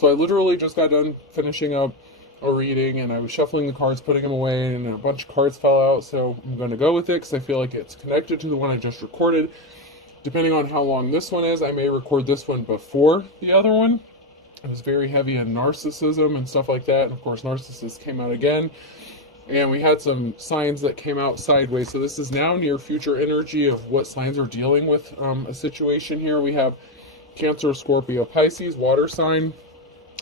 So I literally just got done finishing up a reading, and I was shuffling the cards, putting them away, and a bunch of cards fell out, so I'm going to go with it because I feel like it's connected to the one I just recorded. Depending on how long this one is, I may record this one before the other one. It was very heavy in narcissism and stuff like that, and of course narcissist came out again. And we had some signs that came out sideways. So this is now near future energy of what signs are dealing with a situation here. We have Cancer, Scorpio, Pisces, water sign,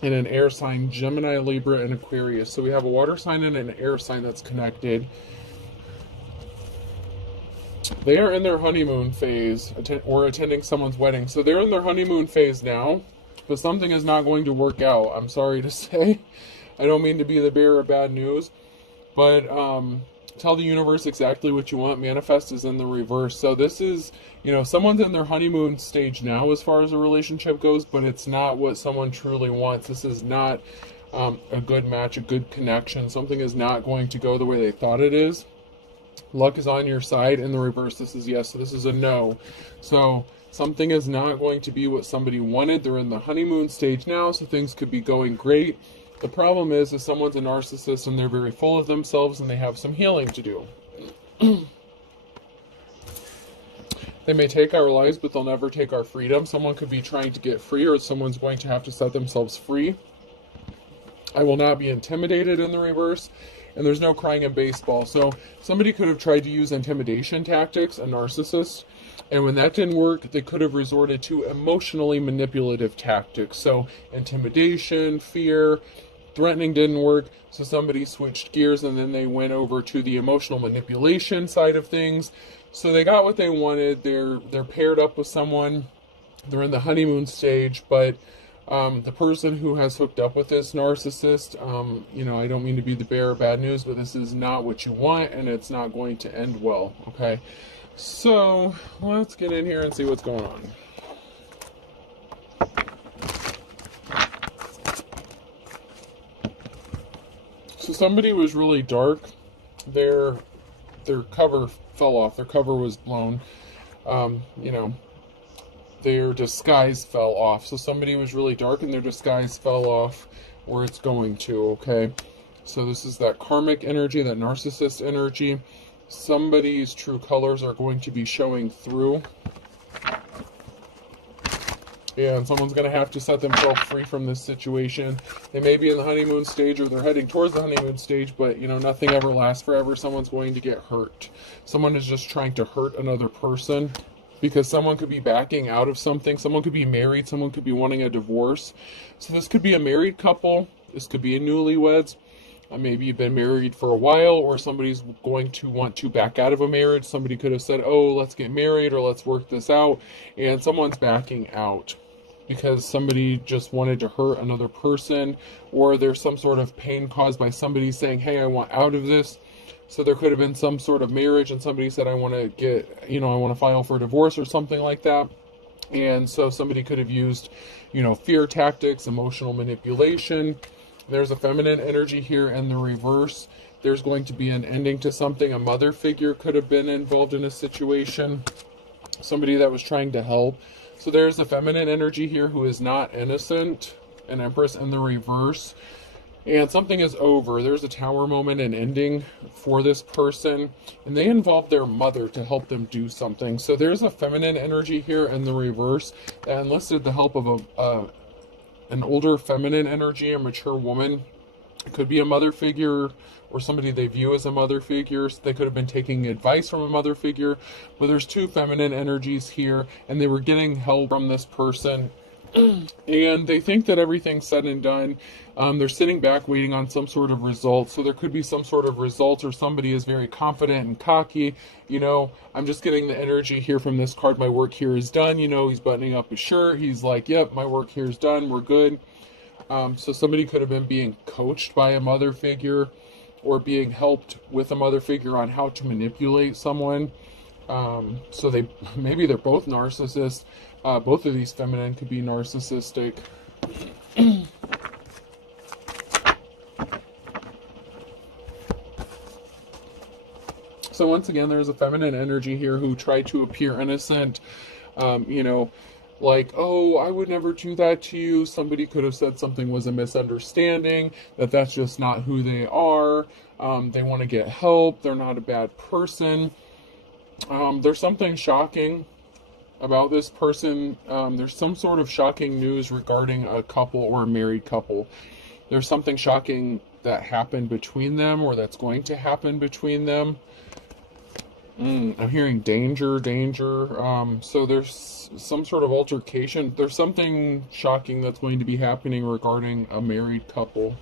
and an air sign, Gemini, Libra, and Aquarius. So we have a water sign and an air sign that's connected. They are in their honeymoon phase or attending someone's wedding. So they're in their honeymoon phase now, but something is not going to work out. I'm sorry to say. I don't mean to be the bearer of bad news, but tell the universe exactly what you want. Manifest is in the reverse. So this is, someone's in their honeymoon stage now as far as a relationship goes, but it's not what someone truly wants. This is not a good match, a good connection. Something is not going to go the way they thought it is. Luck is on your side. In the reverse, this is yes. So this is a no. So something is not going to be what somebody wanted. They're in the honeymoon stage now, so things could be going great. The problem is someone's a narcissist and they're very full of themselves and they have some healing to do. They may take our lives, but they'll never take our freedom. Someone could be trying to get free, or someone's going to have to set themselves free. I will not be intimidated in the reverse, and there's no crying in baseball. So somebody could have tried to use intimidation tactics, a narcissist, and when that didn't work, they could have resorted to emotionally manipulative tactics. So intimidation, fear, threatening didn't work, so somebody switched gears and then they went over to the emotional manipulation side of things. So they got what they wanted. They're paired up with someone. They're in the honeymoon stage, but the person who has hooked up with this narcissist, I don't mean to be the bearer of bad news, but this is not what you want, and it's not going to end well, okay? So let's get in here and see what's going on. So somebody was really dark. Their cover fell off. Their cover was blown. Their disguise fell off. So somebody was really dark and their disguise fell off where it's going to, okay? So this is that karmic energy, that narcissist energy. Somebody's true colors are going to be showing through. And someone's going to have to set themselves free from this situation. They may be in the honeymoon stage or they're heading towards the honeymoon stage, but, nothing ever lasts forever. Someone's going to get hurt. Someone is just trying to hurt another person because someone could be backing out of something. Someone could be married. Someone could be wanting a divorce. So this could be a married couple. This could be a newlyweds. Maybe you've been married for a while, or somebody's going to want to back out of a marriage. Somebody could have said, oh, let's get married or let's work this out. And someone's backing out because somebody just wanted to hurt another person, or there's some sort of pain caused by somebody saying, hey, I want out of this. So there could have been some sort of marriage and somebody said, I want to file for a divorce or something like that. And so somebody could have used, fear tactics, emotional manipulation. There's a feminine energy here in the reverse. There's going to be an ending to something. A mother figure could have been involved in a situation. Somebody that was trying to help. So there's a feminine energy here who is not innocent. An Empress in the reverse. And something is over. There's a tower moment and ending for this person. And they involve their mother to help them do something. So there's a feminine energy here in the reverse that enlisted the help of an older feminine energy, a mature woman. It could be a mother figure or somebody they view as a mother figure. They could have been taking advice from a mother figure. But there's two feminine energies here, and they were getting help from this person. And they think that everything's said and done. They're sitting back waiting on some sort of result. So there could be some sort of result, or somebody is very confident and cocky. I'm just getting the energy here from this card. My work here is done. He's buttoning up his shirt. He's like, yep, my work here is done. We're good. So somebody could have been being coached by a mother figure or being helped with a mother figure on how to manipulate someone. So maybe they're both narcissists. Both of these feminine could be narcissistic. So once again, there's a feminine energy here who tried to appear innocent, like, oh, I would never do that to you. Somebody could have said something was a misunderstanding, that that's just not who they are. They want to get help. They're not a bad person. There's something shocking about this person. There's some sort of shocking news regarding a couple or a married couple. There's something shocking that happened between them, or that's going to happen between them. I'm hearing danger, danger. So there's some sort of altercation. There's something shocking that's going to be happening regarding a married couple.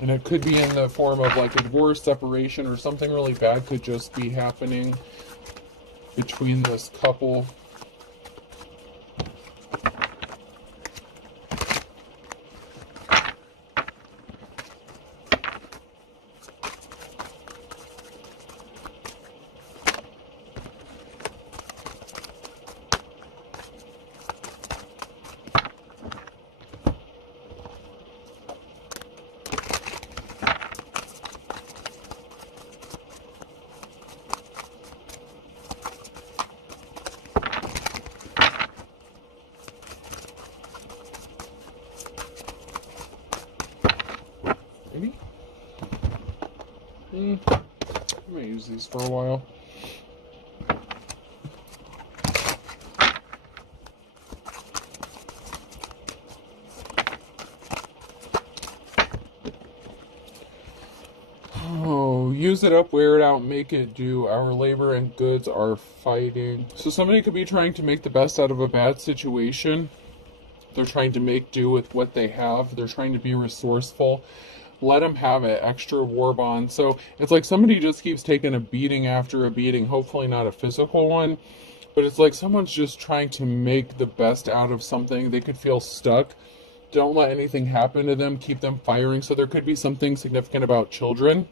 And it could be in the form of like a divorce, separation, or something really bad could just be happening between this couple. Maybe? I might use these for a while. Oh, use it up, wear it out, make it do. Our labor and goods are fighting. So somebody could be trying to make the best out of a bad situation. They're trying to make do with what they have. They're trying to be resourceful. Let them have it. Extra war bond. So it's like somebody just keeps taking a beating after a beating. Hopefully not a physical one. But it's like someone's just trying to make the best out of something. They could feel stuck. Don't let anything happen to them. Keep them firing. So there could be something significant about children.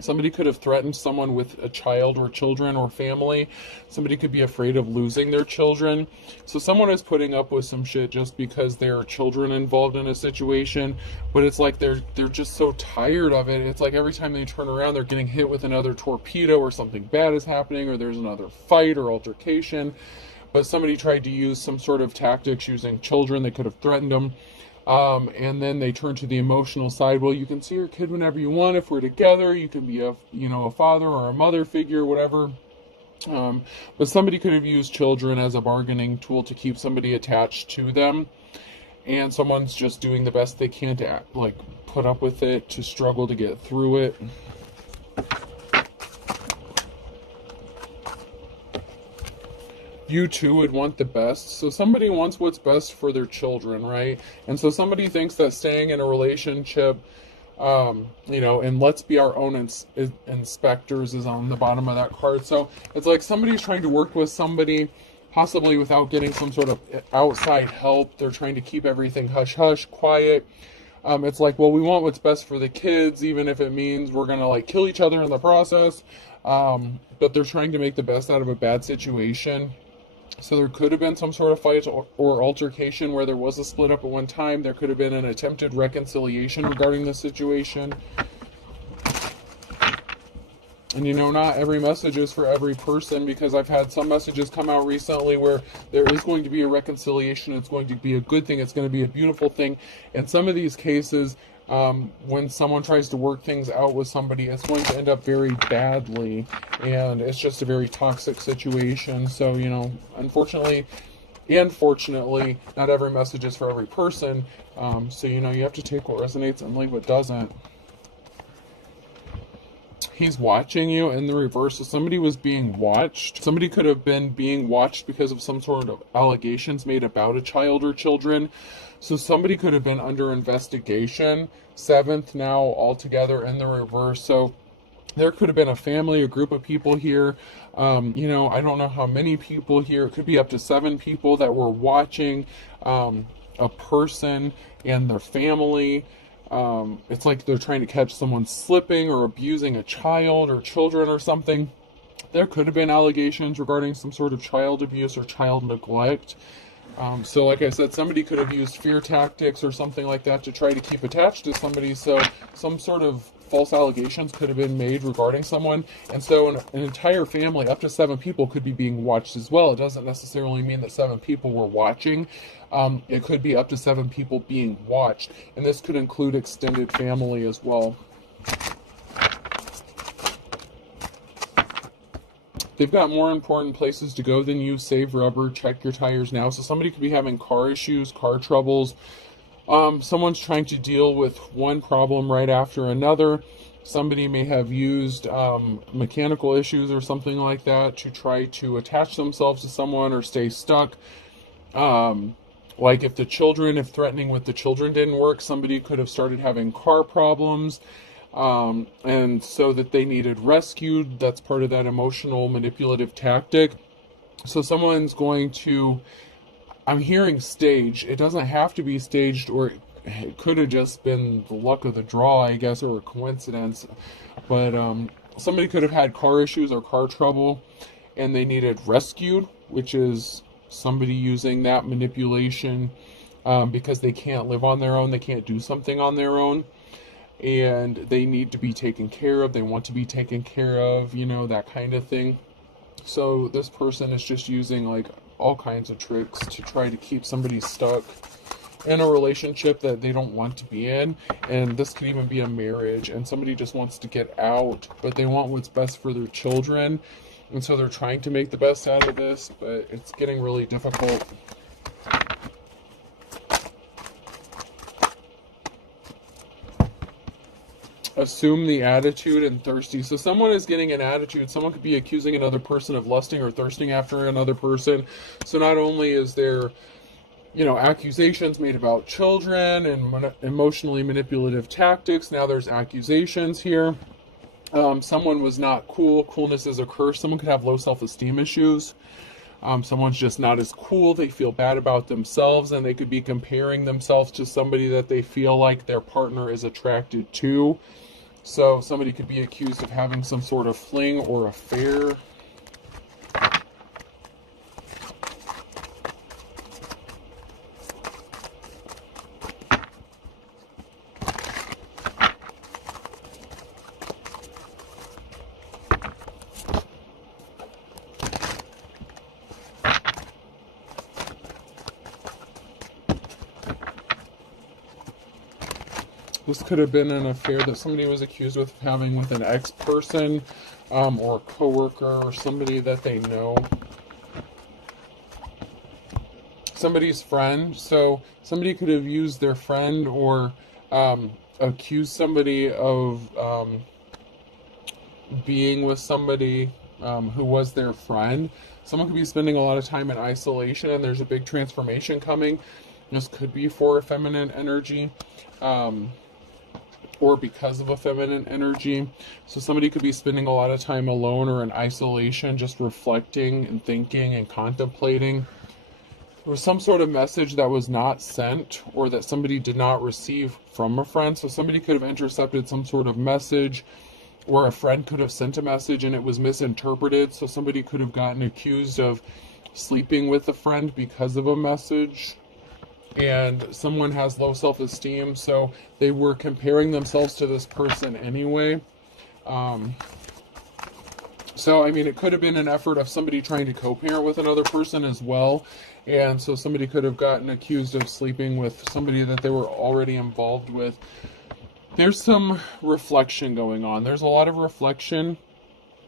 Somebody could have threatened someone with a child or children or family. Somebody could be afraid of losing their children. So someone is putting up with some shit just because there are children involved in a situation. But it's like they're just so tired of it. It's like every time they turn around, they're getting hit with another torpedo, or something bad is happening, or there's another fight or altercation. But somebody tried to use some sort of tactics using children. They could have threatened them. And then they turn to the emotional side. Well, you can see your kid whenever you want. If we're together, you can be a father or a mother figure, whatever. But somebody could have used children as a bargaining tool to keep somebody attached to them. And someone's just doing the best they can to put up with it, to struggle to get through it. You too would want the best. So somebody wants what's best for their children, right? And so somebody thinks that staying in a relationship, and let's be our own inspectors is on the bottom of that card. So it's like somebody's trying to work with somebody, possibly without getting some sort of outside help. They're trying to keep everything hush-hush, quiet. It's like, well, we want what's best for the kids, even if it means we're going to kill each other in the process. But they're trying to make the best out of a bad situation. So there could have been some sort of fight or altercation where there was a split up at one time. There could have been an attempted reconciliation regarding the situation. And not every message is for every person, because I've had some messages come out recently where there is going to be a reconciliation. It's going to be a good thing. It's going to be a beautiful thing. In some of these cases, when someone tries to work things out with somebody, it's going to end up very badly, and it's just a very toxic situation. So, unfortunately and fortunately, not every message is for every person. So, you have to take what resonates and leave what doesn't. He's watching you in the reverse. So somebody was being watched. Somebody could have been being watched because of some sort of allegations made about a child or children. So somebody could have been under investigation. 7th now altogether in the reverse. So there could have been a family, a group of people here. I don't know how many people here. It could be up to 7 people that were watching a person and their family. It's like they're trying to catch someone slipping or abusing a child or children or something. There could have been allegations regarding some sort of child abuse or child neglect. So like I said, somebody could have used fear tactics or something like that to try to keep attached to somebody. So some sort of false allegations could have been made regarding someone. And so an entire family, up to 7 people, could be being watched as well. It doesn't necessarily mean that 7 people were watching. It could be up to 7 people being watched. And this could include extended family as well. They've got more important places to go than you. Save rubber, check your tires now. So somebody could be having car issues, car troubles. Someone's trying to deal with one problem right after another. Somebody may have used mechanical issues or something like that to try to attach themselves to someone or stay stuck. Like if threatening with the children didn't work, somebody could have started having car problems. And so that they needed rescued. That's part of that emotional manipulative tactic. So someone's going to, I'm hearing stage. It doesn't have to be staged, or it could have just been the luck of the draw, I guess, or a coincidence. But somebody could have had car issues or car trouble and they needed rescued, which is somebody using that manipulation because they can't live on their own. They can't do something on their own. And they need to be taken care of. They want to be taken care of, that kind of thing. So this person is just using like all kinds of tricks to try to keep somebody stuck in a relationship that they don't want to be in. And this could even be a marriage, and somebody just wants to get out, but they want what's best for their children. And so they're trying to make the best out of this, but it's getting really difficult. Assume the attitude and thirsty. So someone is getting an attitude. Someone could be accusing another person of lusting or thirsting after another person. So not only is there, accusations made about children and emotionally manipulative tactics, now there's accusations here. Someone was not cool. Coolness is a curse. Someone could have low self-esteem issues. Someone's just not as cool. They feel bad about themselves, and they could be comparing themselves to somebody that they feel like their partner is attracted to. So somebody could be accused of having some sort of fling or affair. This could have been an affair that somebody was accused of having with an ex-person or a coworker or somebody that they know. Somebody's friend. So somebody could have used their friend or accused somebody of being with somebody who was their friend. Someone could be spending a lot of time in isolation, and there's a big transformation coming. This could be for a feminine energy. Or because of a feminine energy. So somebody could be spending a lot of time alone or in isolation, just reflecting and thinking and contemplating. There was some sort of message that was not sent or that somebody did not receive from a friend. So somebody could have intercepted some sort of message, or a friend could have sent a message and it was misinterpreted. So somebody could have gotten accused of sleeping with a friend because of a message. And someone has low self-esteem, so they were comparing themselves to this person anyway. So, it could have been an effort of somebody trying to co-parent with another person as well. And so somebody could have gotten accused of sleeping with somebody that they were already involved with. There's some reflection going on. There's a lot of reflection.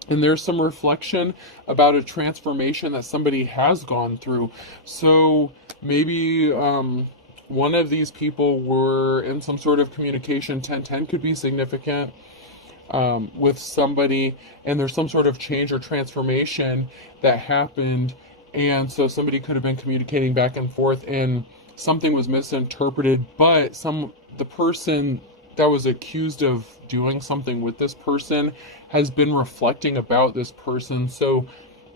And there's some reflection about a transformation that somebody has gone through. So maybe one of these people were in some sort of communication. 1010 could be significant with somebody, and there's some sort of change or transformation that happened. And so somebody could have been communicating back and forth, and something was misinterpreted, but the person that was accused of doing something with this person has been reflecting about this person, so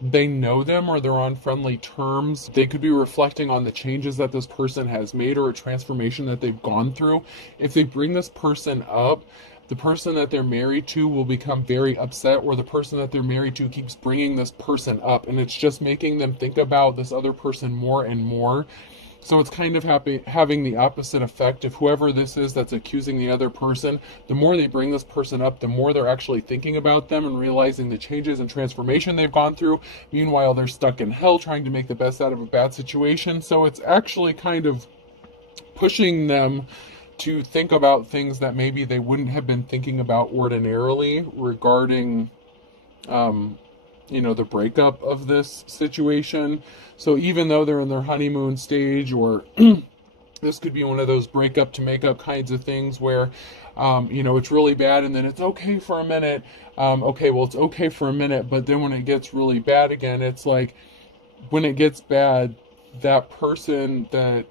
they know them or they're on friendly terms. They could be reflecting on the changes that this person has made or a transformation that they've gone through. If they bring this person up, the person that they're married to will become very upset, or the person that they're married to keeps bringing this person up, and it's just making them think about this other person more and more. So it's kind of having the opposite effect of whoever this is that's accusing the other person. The more they bring this person up, the more they're actually thinking about them and realizing the changes and transformation they've gone through. Meanwhile, they're stuck in hell trying to make the best out of a bad situation. So it's actually kind of pushing them to think about things that maybe they wouldn't have been thinking about ordinarily regarding the breakup of this situation. So even though they're in their honeymoon stage, or this could be one of those breakup to make up kinds of things where, it's really bad and then it's okay for a minute. It's okay for a minute, but then when it gets really bad again, it's like when it gets bad, that person that,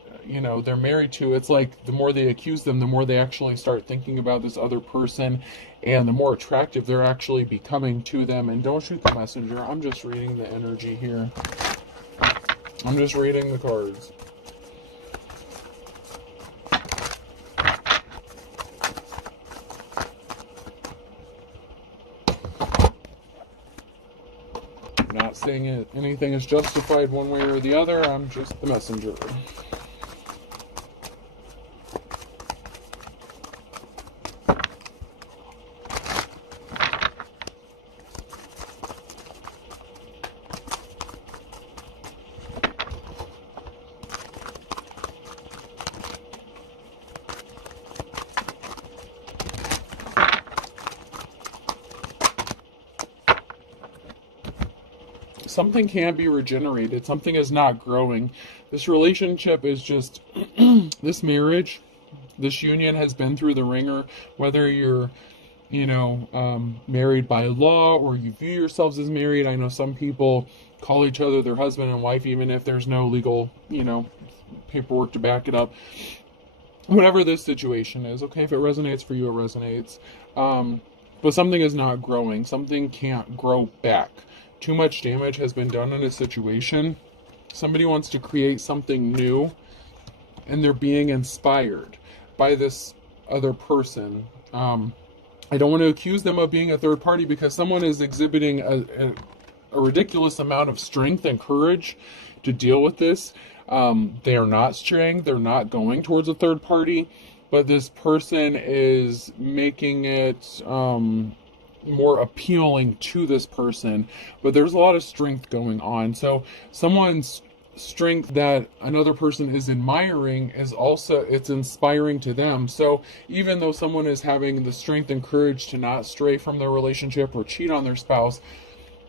they're married to, it's like the more they accuse them, the more they actually start thinking about this other person, and the more attractive they're actually becoming to them. And don't shoot the messenger. I'm just reading the energy here. I'm just reading the cards. I'm not saying anything is justified one way or the other. I'm just the messenger. Something can't be regenerated. Something is not growing. This relationship is just, this marriage, this union has been through the ringer. Whether you're, married by law or you view yourselves as married. I know some people call each other their husband and wife, even if there's no legal, paperwork to back it up. Whatever this situation is, okay, if it resonates for you, it resonates. But something is not growing. Something can't grow back. Too much damage has been done in a situation. Somebody wants to create something new, and they're being inspired by this other person. I don't want to accuse them of being a third party, because someone is exhibiting a ridiculous amount of strength and courage to deal with this. They are not straying. They're not going towards a third party, but this person is making it more appealing to this person. But there's a lot of strength going on. So someone's strength that another person is admiring is also, it's inspiring to them. So even though someone is having the strength and courage to not stray from their relationship or cheat on their spouse,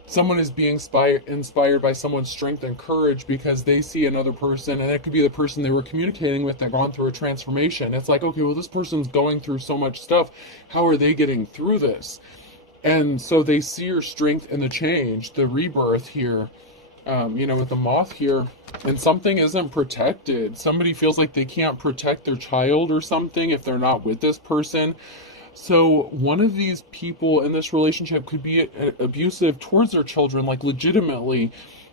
someone is being inspired by someone's strength and courage because they see another person, and it could be the person they were communicating with that gone through a transformation. It's like, okay, well, this person's going through so much stuff. How are they getting through this? And so they see your strength in the change, the rebirth here, with the moth here, and something isn't protected. Somebody feels like they can't protect their child or something if they're not with this person. So one of these people in this relationship could be abusive towards their children, like legitimately.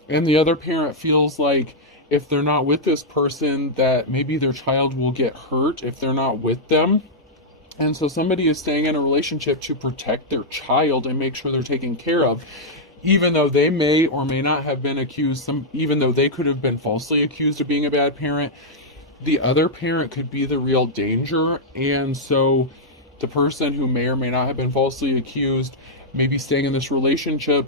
And the other parent feels like if they're not with this person, that maybe their child will get hurt if they're not with them. And so somebody is staying in a relationship to protect their child and make sure they're taken care of, even though they may or may not have been accused, even though they could have been falsely accused of being a bad parent. The other parent could be the real danger. And so the person who may or may not have been falsely accused may be staying in this relationship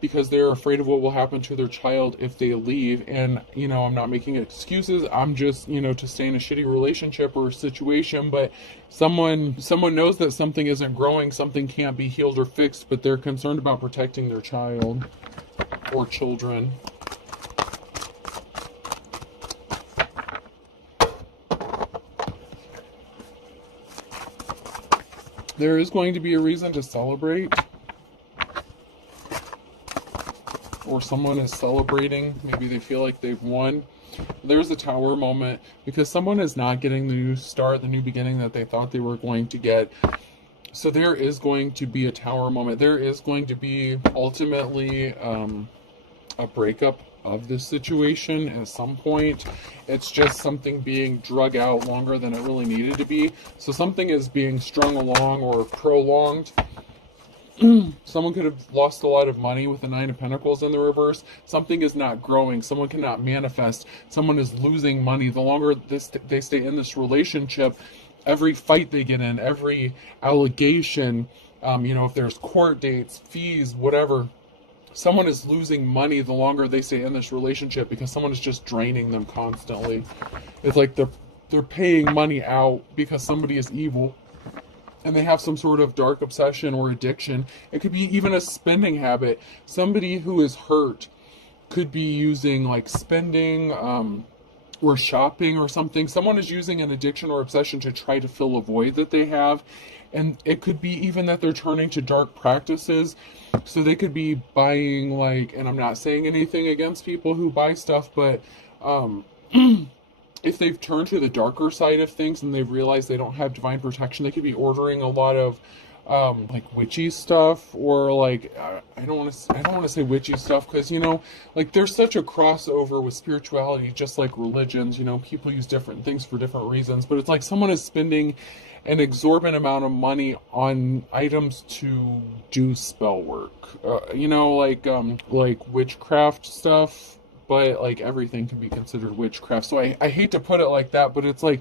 because they're afraid of what will happen to their child if they leave. And, I'm not making excuses. I'm just, to stay in a shitty relationship or situation. But someone knows that something isn't growing, something can't be healed or fixed, but they're concerned about protecting their child or children. There is going to be a reason to celebrate, or someone is celebrating. Maybe they feel like they've won. There's a tower moment because someone is not getting the new start, the new beginning that they thought they were going to get. So there is going to be a tower moment. There is going to be ultimately a breakup of this situation at some point. It's just something being drug out longer than it really needed to be. So something is being strung along or prolonged Someone could have lost a lot of money with the Nine of Pentacles in the reverse. Something is not growing. Someone cannot manifest. Someone is losing money. The longer they stay in this relationship, every fight they get in, every allegation, if there's court dates, fees, whatever, someone is losing money the longer they stay in this relationship because someone is just draining them constantly. It's like they're paying money out because somebody is evil and they have some sort of dark obsession or addiction. It could be even a spending habit. Somebody who is hurt could be using like spending or shopping or something. Someone is using an addiction or obsession to try to fill a void that they have. And it could be even that they're turning to dark practices. So they could be buying like, and I'm not saying anything against people who buy stuff, but if they've turned to the darker side of things and they've realized they don't have divine protection, they could be ordering a lot of like witchy stuff, or like I don't want to say witchy stuff because like there's such a crossover with spirituality, just like religions. People use different things for different reasons, but it's like someone is spending an exorbitant amount of money on items to do spell work, like witchcraft stuff. But like everything can be considered witchcraft. So I hate to put it like that, but it's like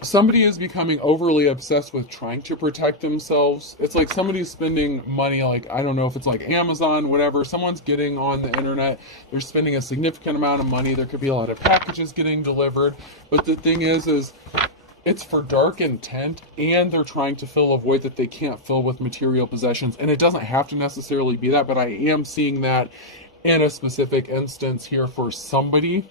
somebody is becoming overly obsessed with trying to protect themselves. It's like somebody's spending money, like, I don't know if it's like Amazon, whatever. Someone's getting on the internet. They're spending a significant amount of money. There could be a lot of packages getting delivered. But the thing is it's for dark intent, and they're trying to fill a void that they can't fill with material possessions. And it doesn't have to necessarily be that, but I am seeing that in a specific instance here for somebody.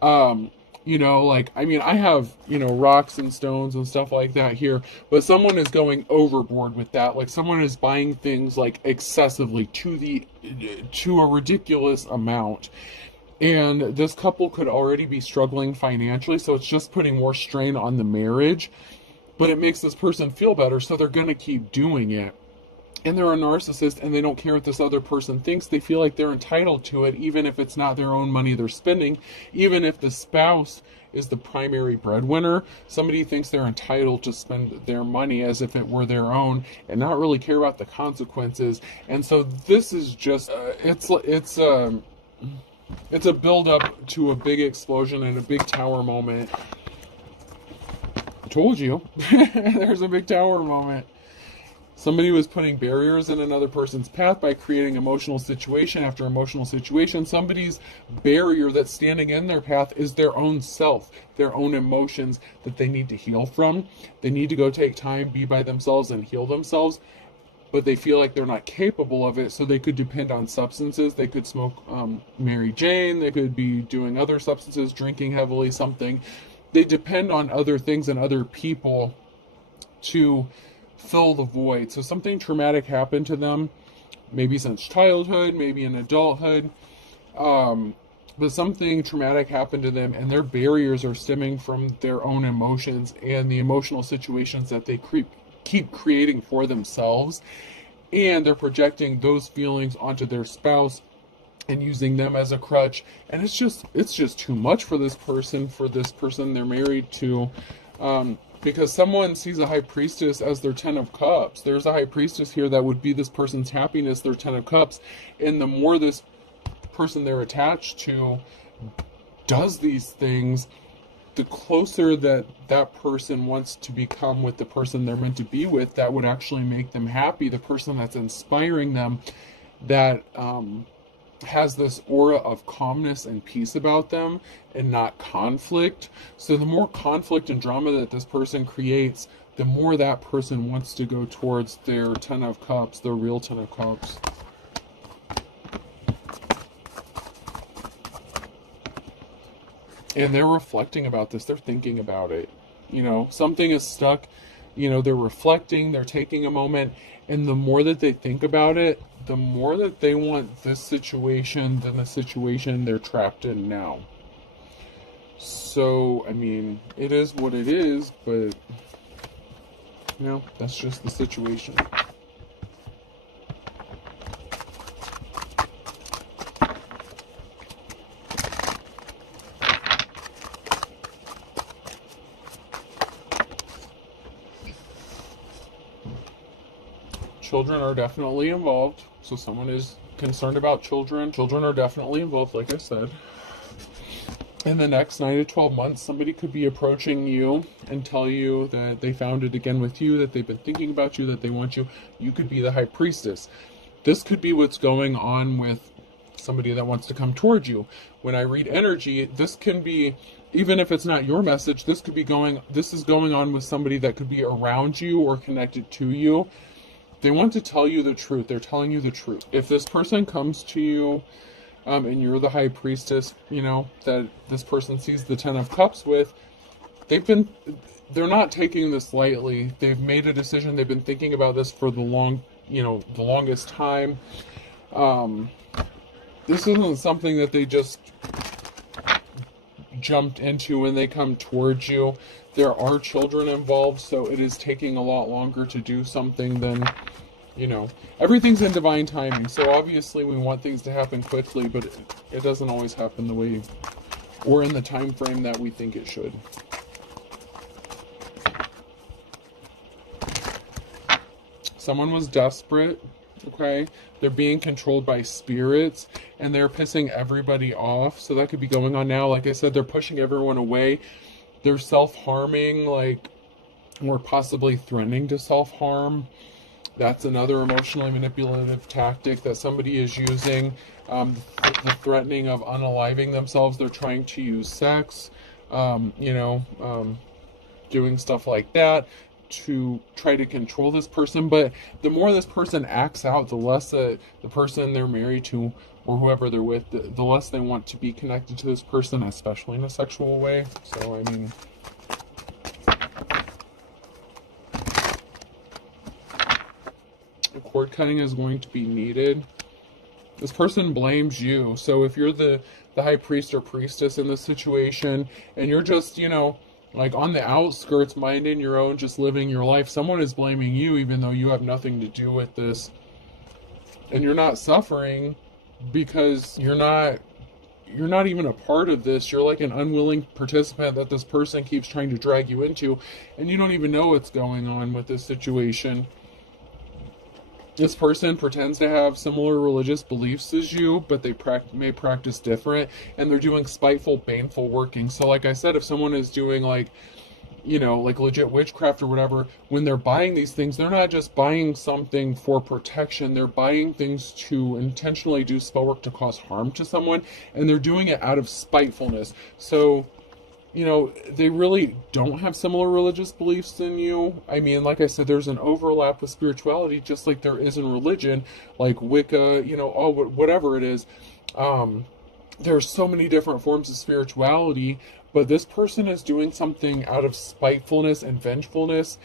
I have, rocks and stones and stuff like that here, but someone is going overboard with that. Like someone is buying things like excessively to a ridiculous amount. And this couple could already be struggling financially, so it's just putting more strain on the marriage, but it makes this person feel better, so they're going to keep doing it. And they're a narcissist, and they don't care what this other person thinks. They feel like they're entitled to it, even if it's not their own money they're spending. Even if the spouse is the primary breadwinner, somebody thinks they're entitled to spend their money as if it were their own and not really care about the consequences. And so this is just, it's a build up to a big explosion and a big tower moment. I told you, there's a big tower moment. Somebody was putting barriers in another person's path by creating emotional situation after emotional situation. Somebody's barrier that's standing in their path is their own self, their own emotions that they need to heal from. They need to go take time, be by themselves, and heal themselves. But they feel like they're not capable of it, so they could depend on substances. They could smoke Mary Jane. They could be doing other substances, drinking heavily, something. They depend on other things and other people to fill the void. So something traumatic happened to them, maybe since childhood, maybe in adulthood, but something traumatic happened to them, and their barriers are stemming from their own emotions and the emotional situations that they keep creating for themselves, and they're projecting those feelings onto their spouse and using them as a crutch. And it's just too much for this person they're married to, because someone sees a high priestess as their 10 of cups. There's a high priestess here that would be this person's happiness, their 10 of cups. And the more this person they're attached to does these things, the closer that person wants to become with the person they're meant to be with, that would actually make them happy. The person that's inspiring them, that has this aura of calmness and peace about them and not conflict. So the more conflict and drama that this person creates, the more that person wants to go towards their 10 of cups, their real 10 of cups. And they're reflecting about this. They're thinking about it. Something is stuck. They're reflecting. They're taking a moment. And the more that they think about it, the more that they want this situation than the situation they're trapped in now. So, it is what it is, but, that's just the situation. children are definitely involved. So someone is concerned about children. Children are definitely involved, like I said. In the next 9 to 12 months, somebody could be approaching you and tell you that they found it again with you, that they've been thinking about you, that they want you. You could be the high priestess. This could be what's going on with somebody that wants to come toward you. When I read energy, this can be, even if it's not your message, this is going on with somebody that could be around you or connected to you. They want to tell you the truth. They're telling you the truth. If this person comes to you, and you're the high priestess, that this person sees the 10 of Cups with, they're not taking this lightly. They've made a decision. They've been thinking about this for the longest time. This isn't something that they just jumped into when they come towards you. There are children involved, so it is taking a lot longer to do something than, everything's in divine timing. So obviously we want things to happen quickly, but it doesn't always happen the way or in the time frame that we think it should. Someone was desperate, okay? They're being controlled by spirits, and they're pissing everybody off. So that could be going on now. Like I said, they're pushing everyone away. They're self-harming, or possibly threatening to self-harm. That's another emotionally manipulative tactic that somebody is using. The threatening of unaliving themselves. They're trying to use sex, doing stuff like that to try to control this person. But the more this person acts out, the less the person they're married to or whoever they're with, the less they want to be connected to this person, especially in a sexual way. So, cord cutting is going to be needed. This person blames you. So if you're the high priest or priestess in this situation, and you're just, on the outskirts, minding your own, just living your life, someone is blaming you even though you have nothing to do with this. And you're not suffering because you're not even a part of this. You're like an unwilling participant that this person keeps trying to drag you into, and you don't even know what's going on with this situation. This person pretends to have similar religious beliefs as you, but they may practice different, and they're doing spiteful, baneful working. So like I said, if someone is doing legit witchcraft or whatever, when they're buying these things, they're not just buying something for protection. They're buying things to intentionally do spell work to cause harm to someone, and they're doing it out of spitefulness. So they really don't have similar religious beliefs than you. Like I said, there's an overlap with spirituality, just like there is in religion, like Wicca, whatever it is. There's so many different forms of spirituality, but this person is doing something out of spitefulness and vengefulness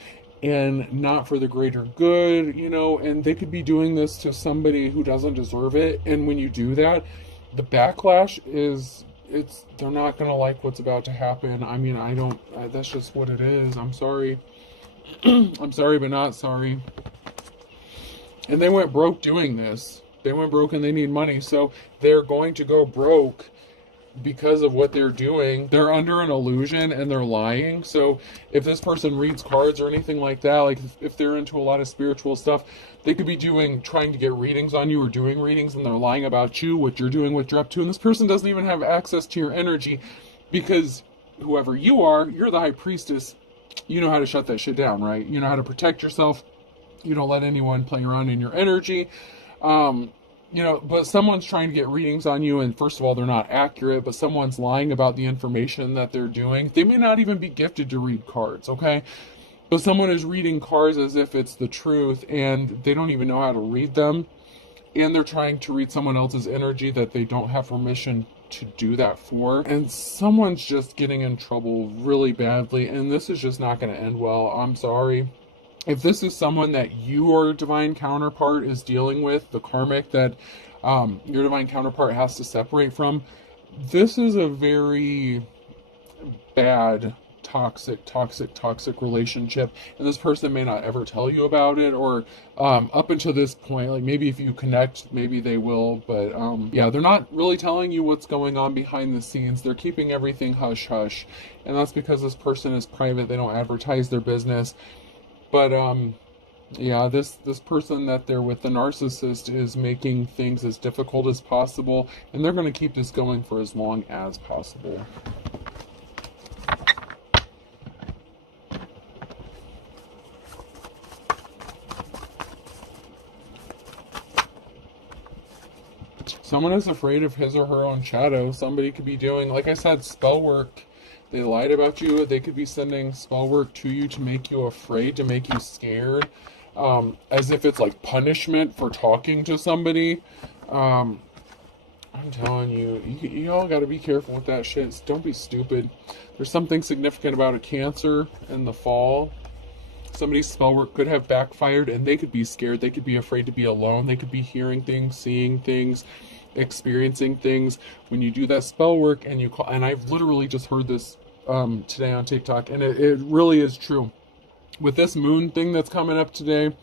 and not for the greater good, and they could be doing this to somebody who doesn't deserve it. And when you do that, the backlash is, they're not going to like what's about to happen. That's just what it is. I'm sorry. I'm sorry, but not sorry. And they went broke doing this. They went broke and they need money. So they're going to go broke because of what they're doing. They're under an illusion and they're lying. So if this person reads cards or anything like that, like if they're into a lot of spiritual stuff, they could be trying to get readings on you or doing readings, and they're lying about you, what you're doing, what you're up to. And this person doesn't even have access to your energy, because whoever you are, you're the high priestess. You know how to shut that shit down, right? You know how to protect yourself. You don't let anyone play around in your energy. But someone's trying to get readings on you, and first of all, they're not accurate, but someone's lying about the information that they're doing. They may not even be gifted to read cards, okay? But someone is reading cards as if it's the truth, and they don't even know how to read them, and they're trying to read someone else's energy that they don't have permission to do that for. And someone's just getting in trouble really badly, and this is just not going to end well. I'm sorry. If this is someone that your divine counterpart is dealing with, the karmic that your divine counterpart has to separate from, this is a very bad, toxic relationship. And this person may not ever tell you about it, or up until this point, like maybe if you connect, maybe they will. But they're not really telling you what's going on behind the scenes. They're keeping everything hush-hush. And that's because this person is private. They don't advertise their business. But Yeah, this person that they're with, the narcissist, is making things as difficult as possible, and they're going to keep this going for as long as possible. Someone is afraid of his or her own shadow. Somebody could be doing, like I said, spell work. They lied about you. They could be sending spell work to you to make you afraid, to make you scared, as if it's like punishment for talking to somebody. I'm telling you, you all got to be careful with that shit. Don't be stupid. There's something significant about a Cancer in the fall. Somebody's spell work could have backfired, and they could be scared. They could be afraid to be alone. They could be hearing things, seeing things, experiencing things. When you do that spell work and you call, and I've literally just heard this today on TikTok, and it really is true. With this moon thing that's coming up today,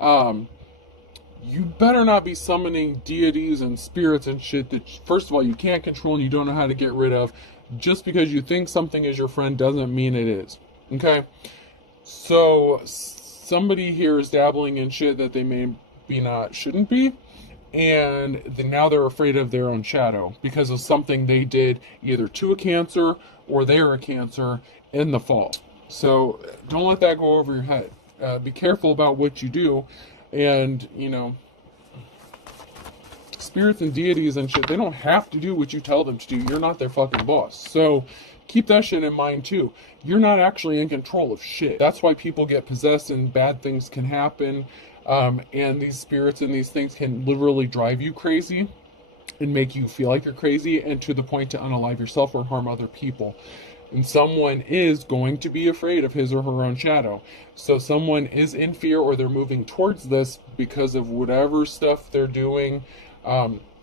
you better not be summoning deities and spirits and shit that, first of all, you can't control and you don't know how to get rid of. Just because you think something is your friend doesn't mean it is. Okay? So somebody here is dabbling in shit that they shouldn't be, and now they're afraid of their own shadow because of something they did either to a Cancer or they're a Cancer in the fall. So don't let that go over your head. Be careful about what you do, and spirits and deities and shit, they don't have to do what you tell them to do. You're not their fucking boss. So keep that shit in mind too. You're not actually in control of shit. That's why people get possessed and bad things can happen. And these spirits and these things can literally drive you crazy and make you feel like you're crazy, and to the point to unalive yourself or harm other people. And someone is going to be afraid of his or her own shadow. So someone is in fear, or they're moving towards this because of whatever stuff they're doing.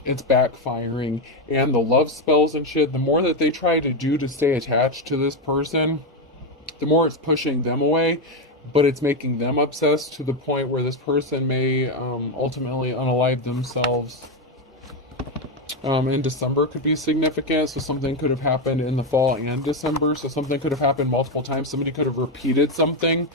It's backfiring, and the love spells and shit, the more that they try to do to stay attached to this person, the more it's pushing them away, but it's making them obsessed to the point where this person may ultimately unalive themselves. In December could be significant, so something could have happened in the fall and December, so something could have happened multiple times. Somebody could have repeated something.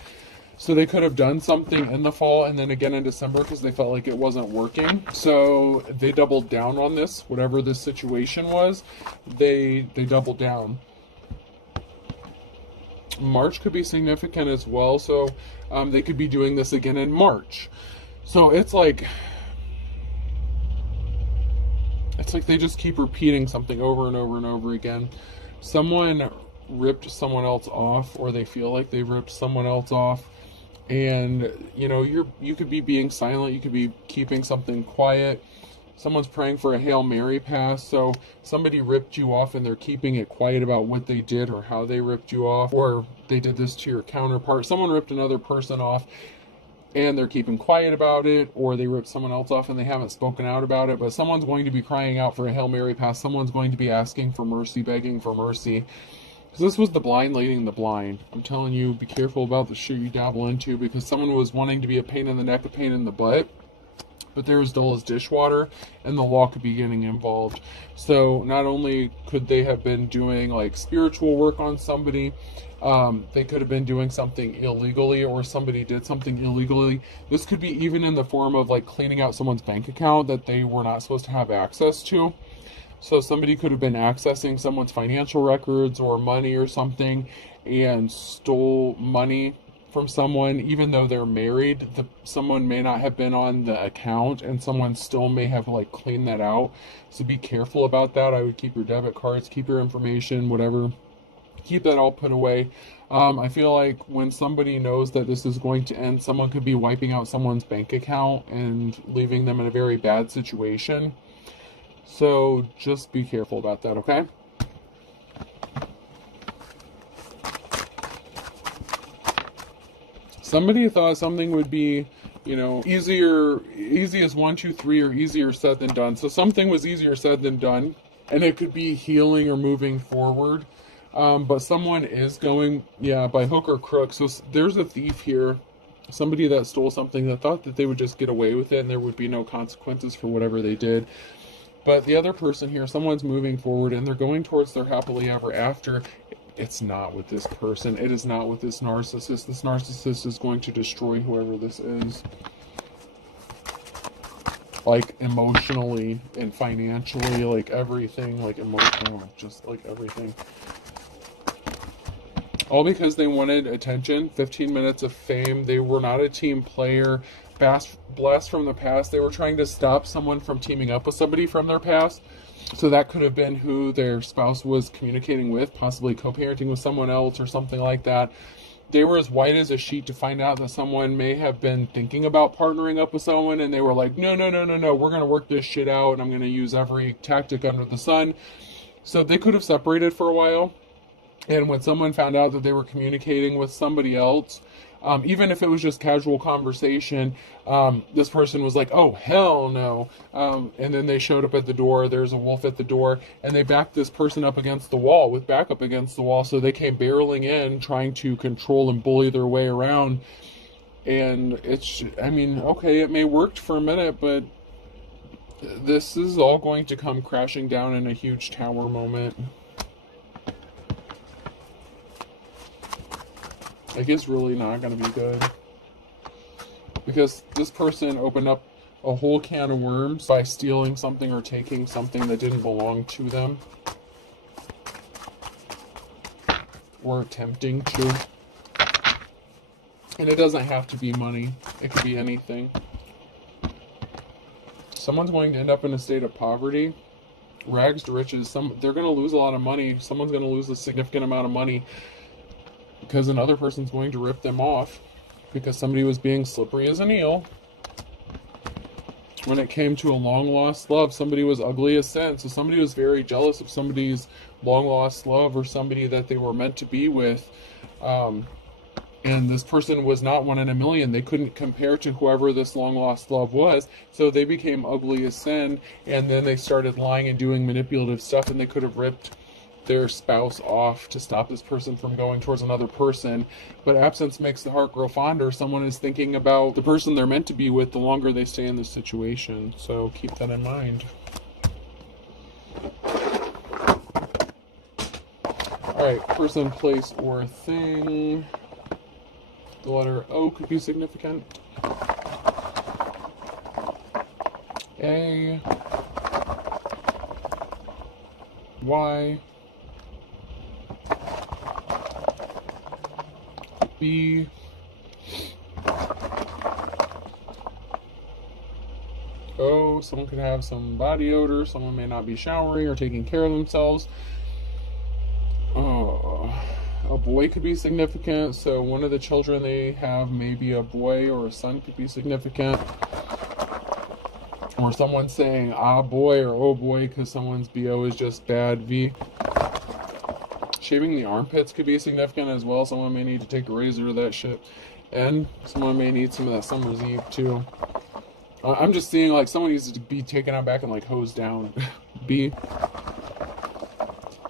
So they could have done something in the fall and then again in December because they felt like it wasn't working. So they doubled down on this, whatever this situation was, they doubled down. March could be significant as well. So they could be doing this again in March. So it's like they just keep repeating something over and over and over again. Someone ripped someone else off, or they feel like they ripped someone else off. And you could be being silent, you could be keeping something quiet. Someone's praying for a Hail Mary pass, so somebody ripped you off and they're keeping it quiet about what they did or how they ripped you off, or they did this to your counterpart. Someone ripped another person off and they're keeping quiet about it, or they ripped someone else off and they haven't spoken out about it, but someone's going to be crying out for a Hail Mary pass. Someone's going to be asking for mercy, begging for mercy. This was the blind leading the blind. I'm telling you, be careful about the shit you dabble into, because someone was wanting to be a pain in the neck, a pain in the butt, but they're as dull as dishwater, and the law could be getting involved. So not only could they have been doing like spiritual work on somebody, they could have been doing something illegally, or somebody did something illegally. This could be even in the form of like cleaning out someone's bank account that they were not supposed to have access to. So somebody could have been accessing someone's financial records or money or something and stole money from someone, even though they're married. Someone may not have been on the account, and someone still may have like cleaned that out. So be careful about that. I would keep your debit cards, keep your information, whatever. Keep that all put away. I feel like when somebody knows that this is going to end, someone could be wiping out someone's bank account and leaving them in a very bad situation. So just be careful about that, okay? Somebody thought something would be, easy as 1, 2, 3, or easier said than done. So something was easier said than done, and it could be healing or moving forward. But someone is going, by hook or crook. So there's a thief here, somebody that stole something that thought that they would just get away with it and there would be no consequences for whatever they did. But the other person here, someone's moving forward and they're going towards their happily ever after. It's not with this person. It is not with this narcissist. This narcissist is going to destroy whoever this is. Like emotionally and financially, like everything, like emotional, just like everything. All because they wanted attention, 15 minutes of fame. They were not a team player. Blast from the past. They were trying to stop someone from teaming up with somebody from their past. So that could have been who their spouse was communicating with, possibly co-parenting with someone else or something like that. They were as white as a sheet to find out that someone may have been thinking about partnering up with someone, and they were like, no, we're going to work this shit out, and I'm going to use every tactic under the sun. So they could have separated for a while. And when someone found out that they were communicating with somebody else, even if it was just casual conversation, this person was like, oh, hell no. And then they showed up at the door. There's a wolf at the door. And they backed this person up against the wall, with backup against the wall. So they came barreling in, trying to control and bully their way around. And okay, it may worked for a minute, but this is all going to come crashing down in a huge tower moment. Like, it's really not going to be good. Because this person opened up a whole can of worms by stealing something or taking something that didn't belong to them. Or attempting to. And it doesn't have to be money. It could be anything. Someone's going to end up in a state of poverty. Rags to riches. They're going to lose a lot of money. Someone's going to lose a significant amount of money. Because another person's going to rip them off because somebody was being slippery as an eel. When it came to a long-lost love, somebody was ugly as sin. So somebody was very jealous of somebody's long-lost love or somebody that they were meant to be with. And this person was not one in a million. They couldn't compare to whoever this long-lost love was. So they became ugly as sin. And then they started lying and doing manipulative stuff. And they could have ripped their spouse off to stop this person from going towards another person. But absence makes the heart grow fonder. Someone is thinking about the person they're meant to be with the longer they stay in this situation. So keep that in mind. Alright, person, place, or thing. The letter O could be significant. A. Y. B. O. Someone could have some body odor. Someone may not be showering or taking care of themselves. A boy could be significant. So one of the children they have, maybe a boy or a son, could be significant. Or someone saying ah boy or oh boy because someone's BO is just bad. V. Shaving the armpits could be significant as well. Someone may need to take a razor to that shit. And someone may need some of that summer's eve too. I'm just seeing like someone needs to be taken out back and like hosed down. B.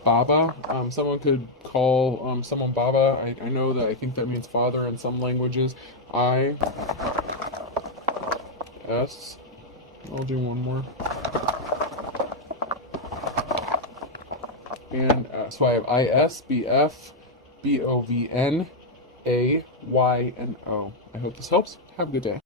Baba. Someone could call someone Baba. I know that I think that means father in some languages. I. S. I'll do one more. And so I have IS, BF, BOVN, A, Y, and O. I hope this helps. Have a good day.